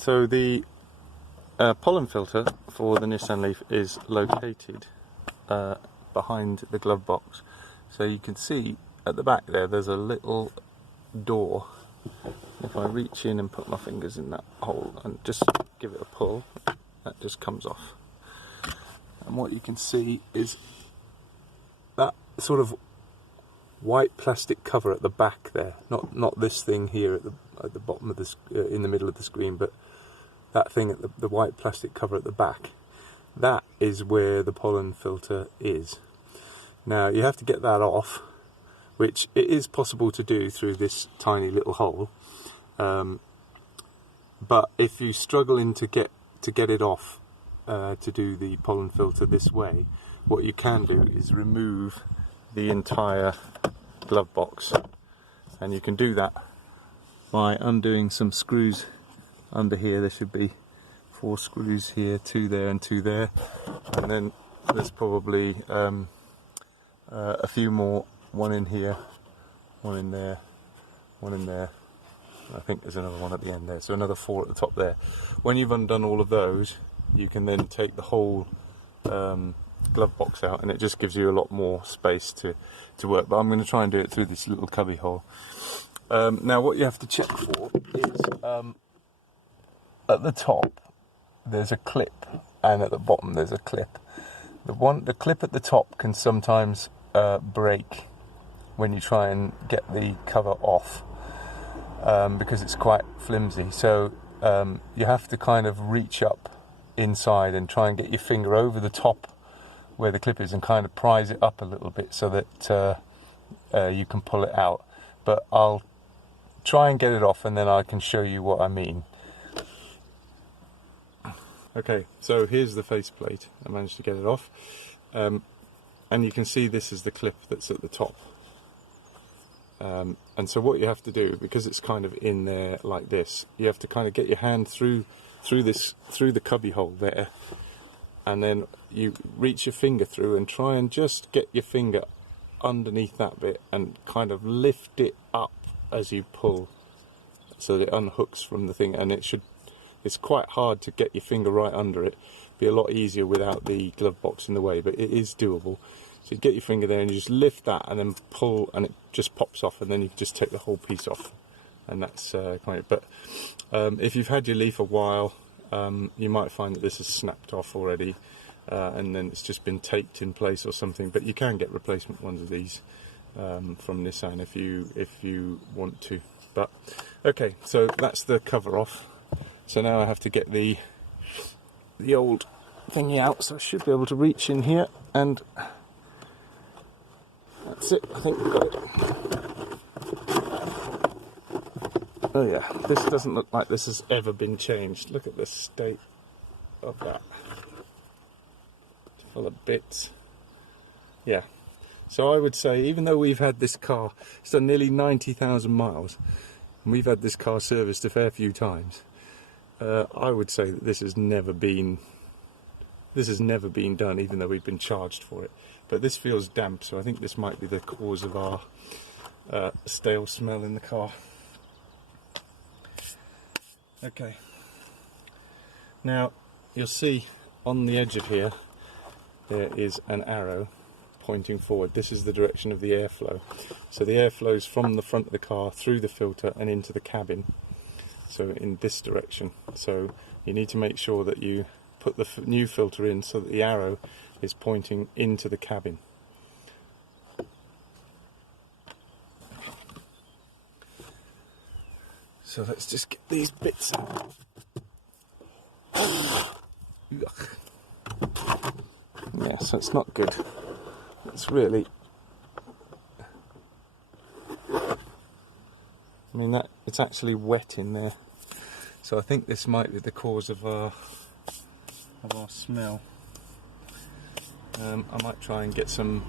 So the pollen filter for the Nissan Leaf is located behind the glove box. So you can see at the back there's a little door. If I reach in and put my fingers in that hole and just give it a pull, that just comes off. And what you can see is that sort of white plastic cover at the back there, not this thing here at the bottom of this in the middle of the screen, but that thing at the white plastic cover at the back. That is where the pollen filter is. Now you have to get that off, which it is possible to do through this tiny little hole. But if you struggle to get it off to do the pollen filter this way, what you can do is remove the entire glove box, and you can do that by undoing some screws under here. There should be 4 screws here, 2 there and 2 there, and then there's probably a few more, 1 in here, 1 in there, 1 in there. I think there's another 1 at the end there, so another 4 at the top there. When you've undone all of those, you can then take the whole glove box out, and it just gives you a lot more space to work. But I'm going to try and do it through this little cubby hole. Now what you have to check for is at the top there's a clip, and at the bottom there's a clip. The clip at the top can sometimes break when you try and get the cover off, because it's quite flimsy. So you have to kind of reach up inside and try and get your finger over the top where the clip is and kind of prise it up a little bit so that you can pull it out. But I'll try and get it off, and then I can show you what I mean. Okay, so here's the faceplate. I managed to get it off, and you can see this is the clip that's at the top. And so what you have to do, because it's kind of in there like this, you have to kind of get your hand through the cubby hole there, and then you reach your finger through and try and just get your finger underneath that bit and kind of lift it up as you pull, so that it unhooks from the thing. And it's quite hard to get your finger right under it. It'd be a lot easier without the glove box in the way, but it is doable. So you get your finger there and you just lift that and then pull, and it just pops off, and then you can just take the whole piece off, and that's kind of. But if you've had your Leaf a while, you might find that this is snapped off already, and then it's just been taped in place or something. But you can get replacement ones of these from Nissan if you want to. But okay, so that's the cover off. So now I have to get the old thingy out. So I should be able to reach in here, and that's it. I think we've got it. Oh yeah, this doesn't look like this has ever been changed. Look at the state of that. It's full of bits. Yeah. So I would say, even though we've had this car, it's done nearly 90,000 miles, and we've had this car serviced a fair few times, I would say that this has never been done, even though we've been charged for it. But this feels damp, so I think this might be the cause of our stale smell in the car. Okay. Now you'll see on the edge of here there is an arrow pointing forward. This is the direction of the airflow. So the air flows from the front of the car through the filter and into the cabin. So in this direction. So you need to make sure that you put the new filter in so that the arrow is pointing into the cabin. So let's just get these bits out. Yeah, so it's not good. It's really, I mean, that it's actually wet in there. So I think this might be the cause of our smell. I might try and get some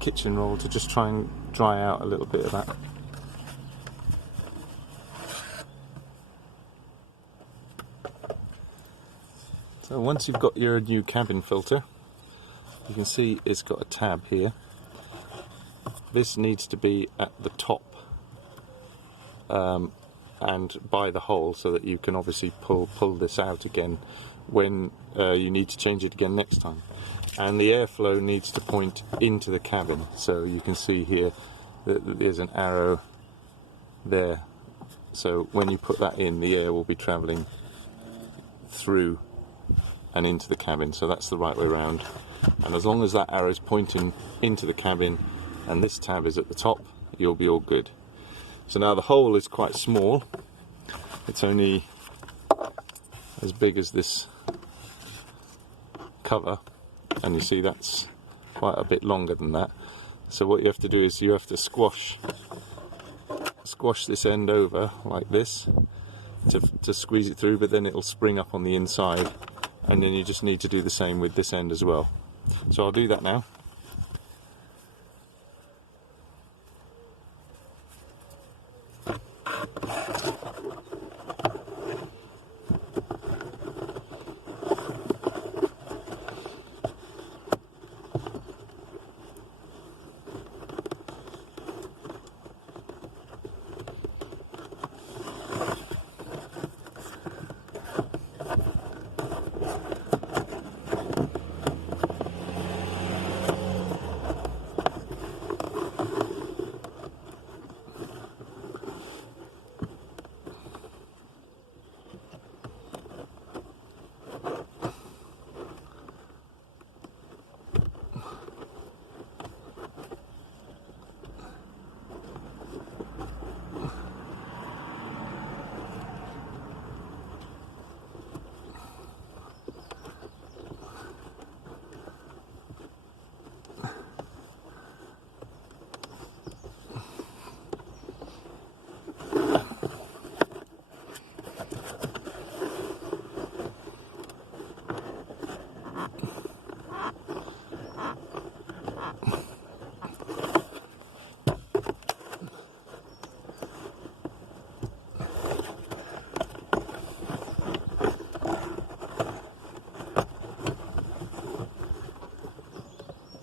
kitchen roll to just try and dry out a little bit of that. So once you've got your new cabin filter, you can see it's got a tab here. This needs to be at the top and by the hole, so that you can obviously pull this out again when you need to change it again next time. And the airflow needs to point into the cabin, so you can see here that there's an arrow there, so when you put that in, the air will be travelling through and into the cabin, so that's the right way around. And as long as that arrow is pointing into the cabin and this tab is at the top, you'll be all good. So now the hole is quite small, it's only as big as this cover, and you see that's quite a bit longer than that. So what you have to do is you have to squash this end over like this to squeeze it through, but then it'll spring up on the inside, and then you just need to do the same with this end as well. So I'll do that now.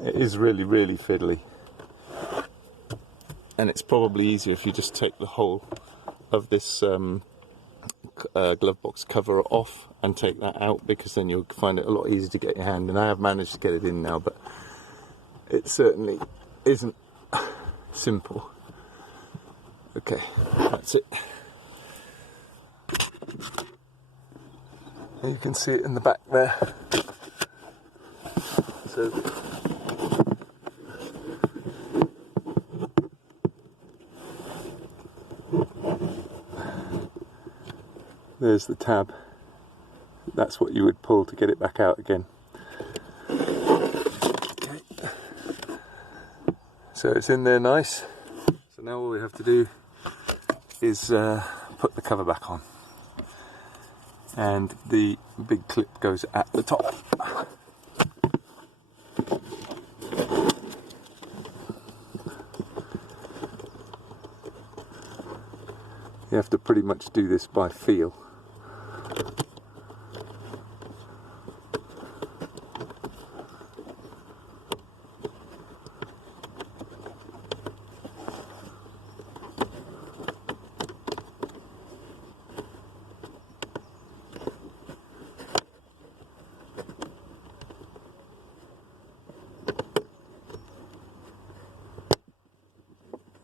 It is really, really fiddly, and it's probably easier if you just take the whole of this glove box cover off and take that out, because then you'll find it a lot easier to get your hand. And I have managed to get it in now, but it certainly isn't simple. Okay, that's it. And you can see it in the back there. So there's the tab. That's what you would pull to get it back out again. Okay. So it's in there nice. So now all we have to do is put the cover back on. And the big clip goes at the top. You have to pretty much do this by feel.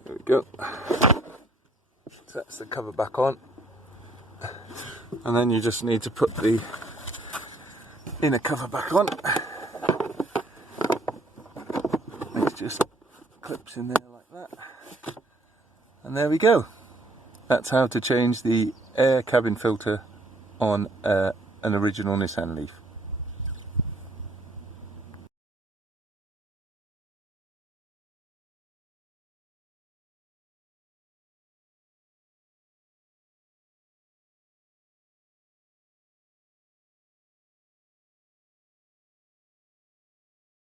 There we go. So that's the cover back on, and then you just need to put the inner cover back on. It just clips in there like that, and there we go. That's how to change the air cabin filter on an original Nissan Leaf.